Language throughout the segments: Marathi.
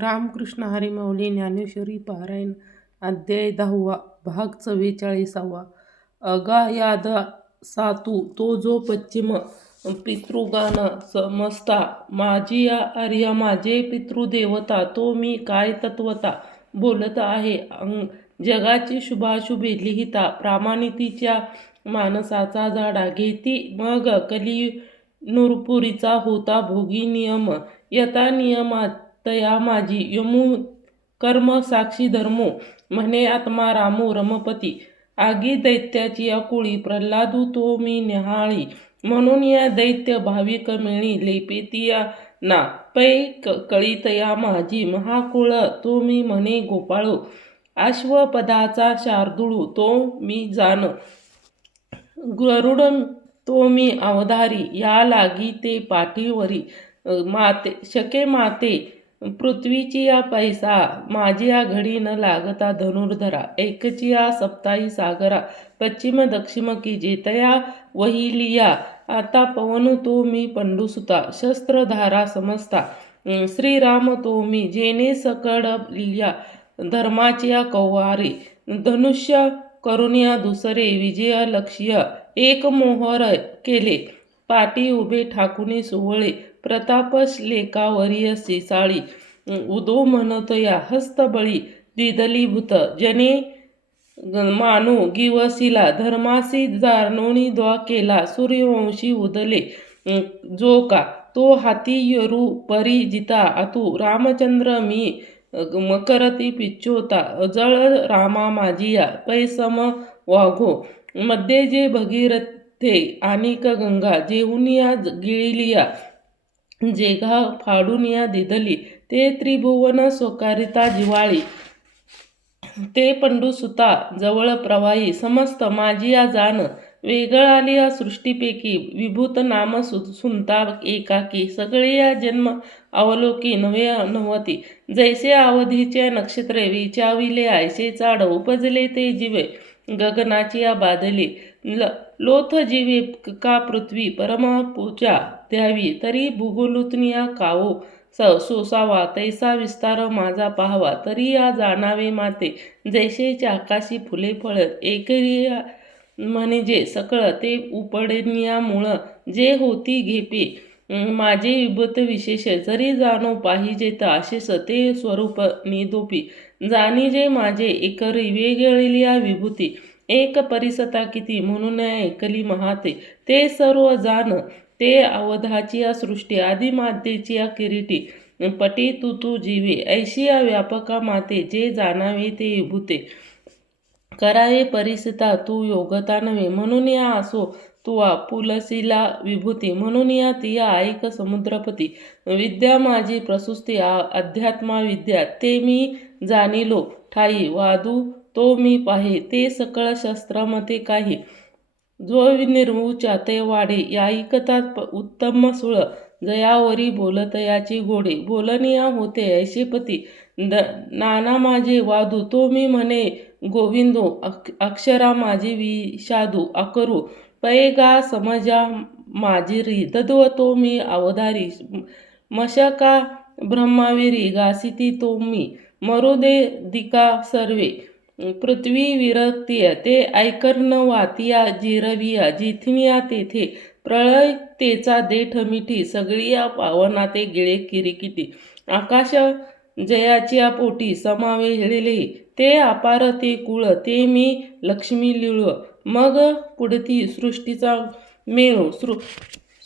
रामकृष्ण हरी माऊली ज्ञानेश्वरी पारायण अध्याय 10वा भाग 44. अगायादा सातू तो जो पश्चिम पितृगान समजता माझी आर्य माझे पितृदेवता तो मी काय तत्वता बोलत आहे जगाची शुभाशुभे लिहिता प्रामाणितीच्या माणसाचा झाडा घेती मग कली नूरपुरीचा होता भोगी नियम यथा नियमात तया माझी यमू कर्म साक्षी धर्मो म्हणे आत्मा रामो रमपती आगी दैत्याची अकुळी प्रल्हादू तो मी न्याहाळी म्हणून या दैत्य भाविक मिळी लेपेतिया ना पै कळीतया माझी महाकुळ तो मी म्हणे गोपाळो अश्वपदाचा शार्दूळ तो मी जाण गरुड तो मी अवधारी या लागी ते पाठीवरी माते शके माते पृथ्वीची या पैसा माझी या घडी न लागता धनुर्धरा एकची या सप्ताही सागरा पश्चिम दक्षिम की जेतया वहिलिया आता पवन तो मी पंडुसुता शस्त्रधारा समजता श्रीराम तो मी जेने सकड लिया धर्माची या कौवारी धनुष्य करुण्या दुसरे विजय लक्ष्य एक मोहर केले पाटी उभे ठाकुनी सुवळे प्रताप लेकावरीय सिसाळी उदो म्हणतया हस्तबळी दिदलीभूत जने मानू गिवसिला धर्मासी जाणोनी द्वा केला सूर्यवंशी उदले जो का तो हाती यरू परी जिता आतू रामचंद्र मी मकरती पिच्चोता जळ रामा माझिया पैसम वाघो मध्ये जे भगीरथे आणिक गंगा जेहुनिया गिळिलिया जेघा फाडूनिया दिदली ते त्रिभुवन स्वकारिता जिवाळी ते पंडुसुता जवळ प्रवाही समस्त माझिया जाण वेगळाली या सृष्टीपैकी विभूत नाम सुनता एकाकी सगळे या जन्म अवलोकी नवे नवती जैसे अवधीचे नक्षत्रे विचाविले ऐसे चाड उपजले ते जीवे गगनाची या बादली लोथ जीवे का पृथ्वी परमपूजा द्यावी तरी भूगोलुतनिया कावो सोसावा तैसा विस्तार माझा पाहावा तरी या जाणावे माते जैसेच्या आकाशी फुले फळत एकरिया म्हणजे सकळ ते उपडनिया मुळ जे होती घेपे माझे विभूत विशेष जरी जाणो पाहिजे तर अशेष ते स्वरूप निदोपी जाणी जे माझे एकरी वेगळिया विभूती एक परिसता किती म्हणून ऐकली महाते ते सर्व जाण ते अवधाची या सृष्टी आदिमातेची या किरीटी पटी तू जीवे ऐशी या व्यापका माते जे जाणावे ते विभूते करावे परिसिता तू योगता नव्हे म्हणून या असो तुवा पुलसिला विभूती म्हणून या तिया ऐक समुद्रपती विद्या माझी प्रसुस्ती अध्यात्मा विद्या ते मी जाणिलो ठाई वादू तो मी पाहे ते सकळ शस्त्रमते काही जो निर्मुचा ते वाढे या ऐकतात उत्तम सुळ जयावरी बोलतयाची घोडे बोलनिया होते ऐशेपती नाना माझे वादू तो मी म्हणे गोविंदो अक्षरा माझी विषादू अकरू पैगा समजा माझी री तद्व तो मी अवधारी मशका ब्रह्माविरी गासिती तो मी मरुदे दिका सर्वे पृथ्वी विरक्तीय ते ऐकर्न वातिया जिरविया जिथनिया तेथे प्रळय तेचा देठ मिठी सगळी या पावना ते गिळे किरिकिटी आकाश जयाच्या पोटी समावे हेळले ते अपार ते कुळ ते मी लक्ष्मी लिळ मग पुढती सृष्टीचा मेळ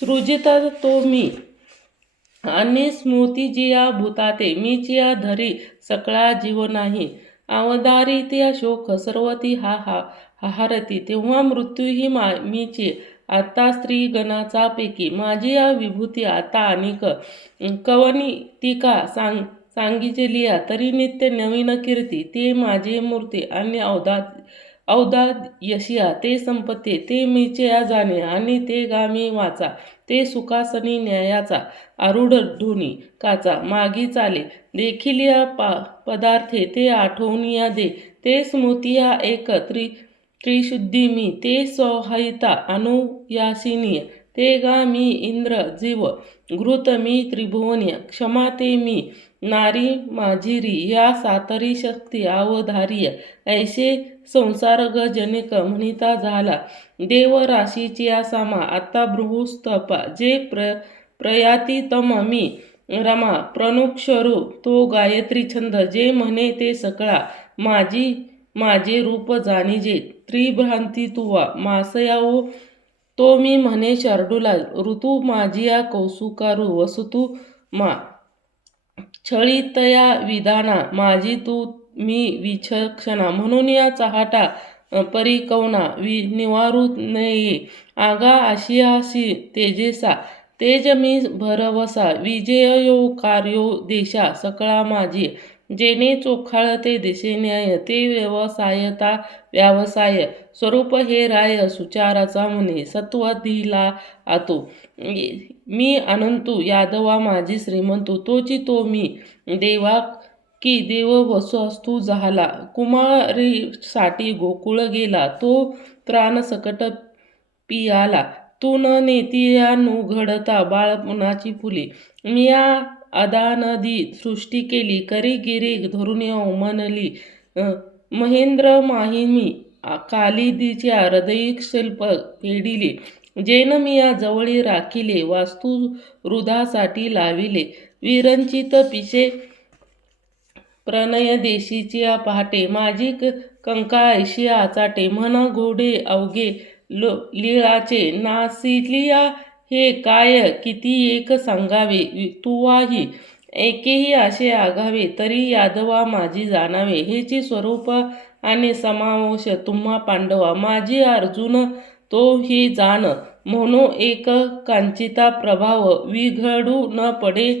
सृजिता तो मी आणि स्मृती जिया भूताते मीचिया धरी सकळा जीव नाही अवधारी त्या शोक सर्वती हारती तेव्हा मृत्यू ही मीची आता स्त्री गणाचा पैकी माझी या विभूती आता अनिक कवनी टीका सांगितलिया तरी नित्य नवीन कीर्ती ते माझे मूर्ती आणि अवदाद यशिया ते संपत्ती ते मीचे या जाणे आणि ते गामी वाचा ते सुखासनी न्यायाचा आरूढ ढोनी काचा मागी चाले देखील या पदार्थे ते आठवणिया दे ते स्मृतिया एक त्रिशुद्धी मी ते सौहायता अनुयासिनीय ते गा मी इंद्र जीव घृत मी त्रिभुवनी क्षमा ते मी नारी माझिरी या सातरी शक्ती अवधार्य ऐसे संसार ग जनक म्हणिता झाला देव राशीची सामा आता बृहस्तपा जे प्रयाती तम मी रमा प्रणुक्षरू तो गायत्री छंद जे म्हणे ते सकळा माझे रूप जाणीजे त्रिभ्रांती तुवा मासयावो तो मी म्हणे शार्दूला ऋतू माझिया कौसुकारू वसतू मा छळीतया विधाना माझी तू मी विचक्षणा म्हणून या चहाटा परिकवना निवारू नये आगा आशियासी तेजेसा तेज मी भरवसा विजयो कार्यो देशा सकळा माझी जेणे चोखाळते दिशे न्याय ते व्यवसायता व्यवसाय स्वरूप हे राय सुचाराचा म्हणे सत्व दिला आतो मी अनंतू यादवा माझी श्रीमंतू तोची तो मी देवा की देव वसू झाला कुमारीसाठी गोकुळ गेला तो प्राण सकट पियाला तू न नेतिया नु घडता बाळपणाची फुले मी या अदानदी सृष्टी केली करी गिरी धरून उमनली महेंद्र माहिमी कालिदीच्या हृदयिक शिल्प फेडिले जेन मी या जवळी राखिले वास्तू हृदासाठी लाविले विरंचित पिशे प्रणय देशीची पहाटे माझी कंका ऐशी आचाटे म्हणा घोडे अवघे लीळाचे नासिलिया हे काय किती एक सांगावे तुवाही एकेही असे आगावे तरी यादवा माझी जाणावे हेची स्वरूप आणि समावेश तुम्हा पांडवा माझी अर्जुन तो ही जाण म्हणून एक कांचिता प्रभाव विघडू न पडे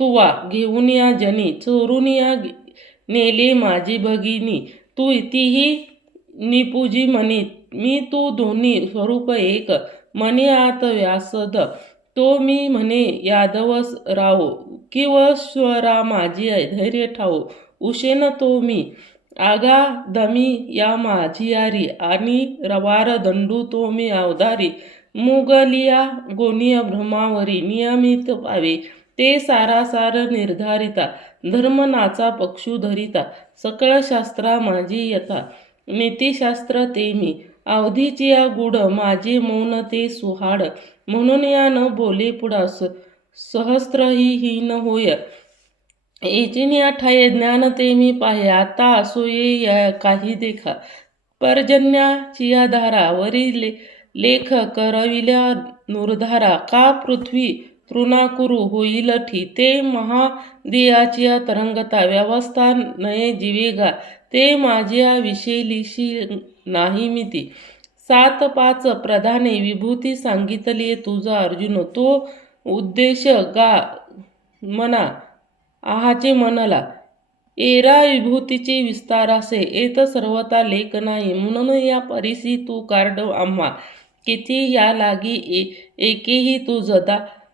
तुवा घेऊन या जनी चोरून या नेले माझी भगिनी तू इतिही निपूजी म्हणी मी तू दोन्ही स्वरूप एक म्हणे आत व्यासद तो मी म्हणे यादवस राव किंवा स्वरा माझी धैर्य ठाऊ उशेन तो मी आगा दमी या माझी आरी आणि रवार दंडू तो मी अवधारी मुगलिया गोनिय भ्रमावरी नियमित पावे ते सारासार निर्धारिता धर्म नाचा पक्षू धरिता सकळ शास्त्रा माझी यथा नीतिशास्त्र ते मी अवधीची या गुढ माझे मौन ते सुहाड म्हणून या न बोले पुढा सहस्त्रही हीन होय एचिनी ठाये ज्ञान ते मी पाहे आता असोये काही देखा पर्जन्याची या धारा वरी लेख करविल्या नुरधारा का पृथ्वी तृणाकुरू होईल ठी ते महादियाची तरंगता व्यवस्था नये जीवेगा ते माझ्या विशेलिशी नाही मिती 7-5 प्रधाने विभूती सांगितली तुझा अर्जुन तो उद्देश गा मना आहाचे मनला एरा विभूतीचे विस्तारासे येत सर्वता लेख नाही म्हणून या परिसी तू कार्ड आम्हा किती या लागी एकेही तुझ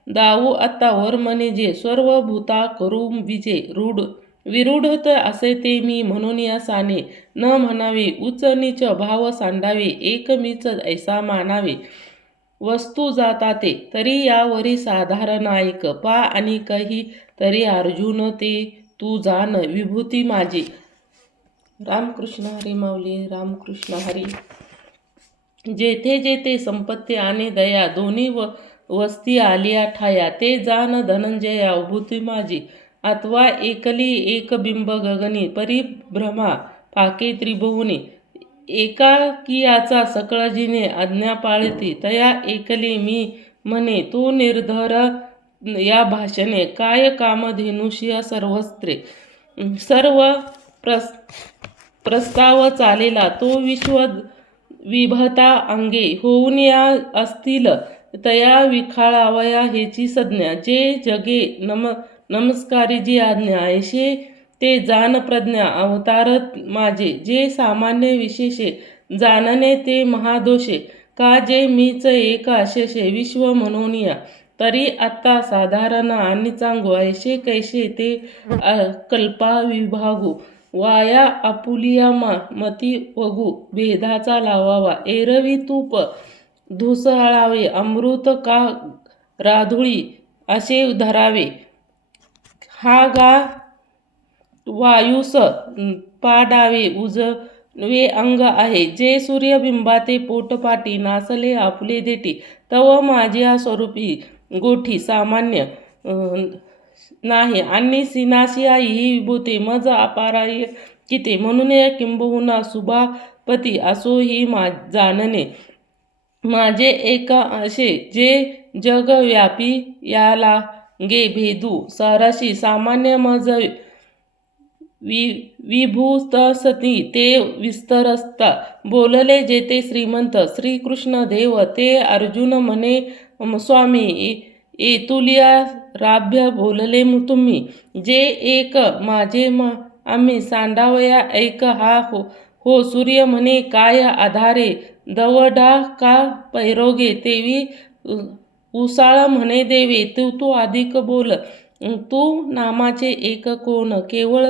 दाऊ आता वर म्हणे जे सर्व भूता करू विजे विरूढत असे ते मी म्हणून या साने न म्हणावे उच्च नीच भाव सांडावे एक मीच ऐसा मानावे वस्तू जाता ते तरी यावरी साधारण ऐक पा आणि काही तरी अर्जुन ते तू जाण विभूती माझी. रामकृष्ण हरी माऊली. रामकृष्ण हरी. जेथे जेथे संपत्ती आणि दया दोन्ही वस्ती आलिया ठाया ते जाण धनंजया विभूती माझी. अथवा एकली एक बिंब गगनी परिभ्रमा फाके त्रिभुवनी एकाकियाचा सकळ जिने आज्ञा पाळती तया एकली मी म्हणे तो निर्धर या भाषणे काय कामधेनुषी सर्वस्त्रे सर्व प्रस्ताव चालेला तो विश्व विभता अंगे होऊन या असतील तया विखाळावया हेची संज्ञा जे जगे नमस्कारी जी आज्ञा ऐशे ते जाण प्रज्ञा अवतार माझे जे सामान्य विशेषे जाणणे ते महादोषे का जे मीच एक अशेषे विश्व म्हणून या तरी आता साधारण आणि चांगू ऐशे कैसे ते कल्पा विभागू वाया आपुलिया मती वगू भेदाचा लावावा एरवी तूप धुसळावे, अमृत का राधुळी असे धरावे. हा गा वायुस पाडावे, उजवे अंग आहे. जे सूर्यबिंबाते पोटपाटी, नासले आपुले देठी. तव माझ्या स्वरूपी गोठी सामान्य नाही. आणि सिनाशिया ही विभूते मज अपाराय किते. म्हणून किंबहुना शुभापती असो ही जाणणे. माझे एक असे जे जगव्यापी याला गे भेदू सरशी. सामान्य मज विभूतसती ते विस्तरस्ता. बोलले जेते श्रीमंत श्रीकृष्ण देव ते अर्जुन म्हणे स्वामी. एतुलिया राभ्य बोलले तुम्ही. जे एक माझे आम्ही सांडावया ऐक हा हो. सूर्य म्हणे काय आधारे दवडा का पैरोगे. तेवी उसाळ म्हणे देवे तू अधिक बोल. तू नामाचे एक कोण केवळ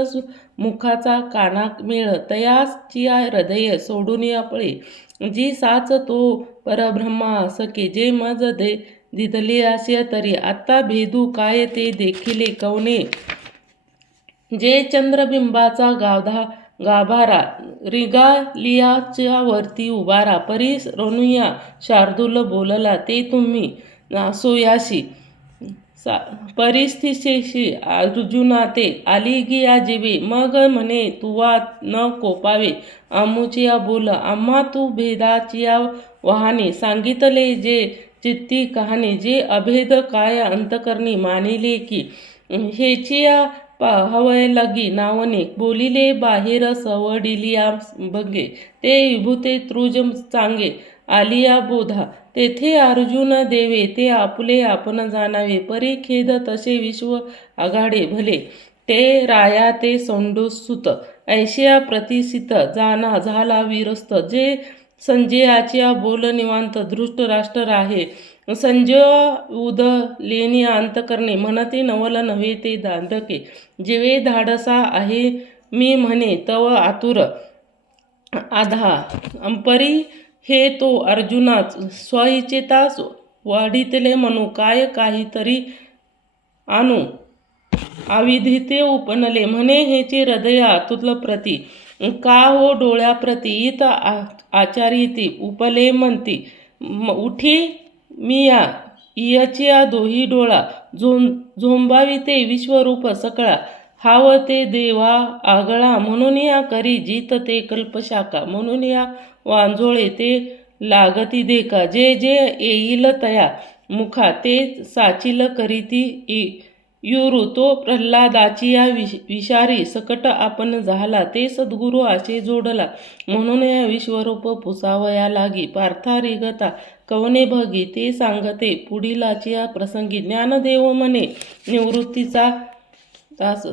मुखाचा काना मेळ. तयाच्या हृदय सोडून पळे. जी साच तो परब्रह्मा सके. जे मज दिदले तरी आता भेदू काय ते देखिले कवने. जे चंद्रबिंबाचा गाभारा रिगालियाच्या वरती उभारा. परी रणुया शार्दूल बोलला ते तुम्ही सोयाशी. परिस्थितीशी अर्जुना ते आलिगिया जीवे. मग म्हणे तुवा न कोपावे आमुचिया बोल. आम्हा तू भेदाचिया वहाने. सांगितले जे चित्ती कहाणी. जे अभेद काय अंतकरणी मानिले की. हेचिया हवय लगी नावने. बोलिले बाहेर सवडिलिया बगे. ते विभूते तृज चांगे आलिया बोधा. तेथे अर्जुन देवे ते आपुले आपण जाणावे. परी खेद तसे विश्व आघाडे भले. ते राया ते सोंडूसुत ऐशिया प्रतिसित जाना झाला विरस्त. जे संजयाच्या बोल निवांत दृष्ट राष्ट्र आहे. संजय उदलेनी अंतकरणे म्हणते नवल नव्हे ते दांडके. जेवे धाडसा आहे मी म्हणे तव आतुर आधा. परी हे तो अर्जुना स्वइच्छेता वाढितले म्हणू. काय काहीतरी आणू अविधिते उपनले म्हणे हेचे हृदय आतुल प्रती. का हो डोळ्याप्रती इत आचारिती उपले म्हणती. उठी मिया इयचिया दोही डोळा. झोंबाविते विश्वरूप सकळा. हाव ते देवा आगळा. म्हणून या करी जित ते कल्पशाखा. म्हणून या वांजोळे ते लागती देखा. जे जे येईल तया मुखा ते साचिल करीती युरू. तो प्रल्हादाचिया विषारी सकट आपण झाला. ते सद्गुरु आशे जोडला. म्हणून या विश्वरूप पुसावया लागी. पार्था रिगता कवने भगी. ते सांगते पुढीलाचिया प्रसंगी. ज्ञानदेव म्हणे निवृत्तीचा तास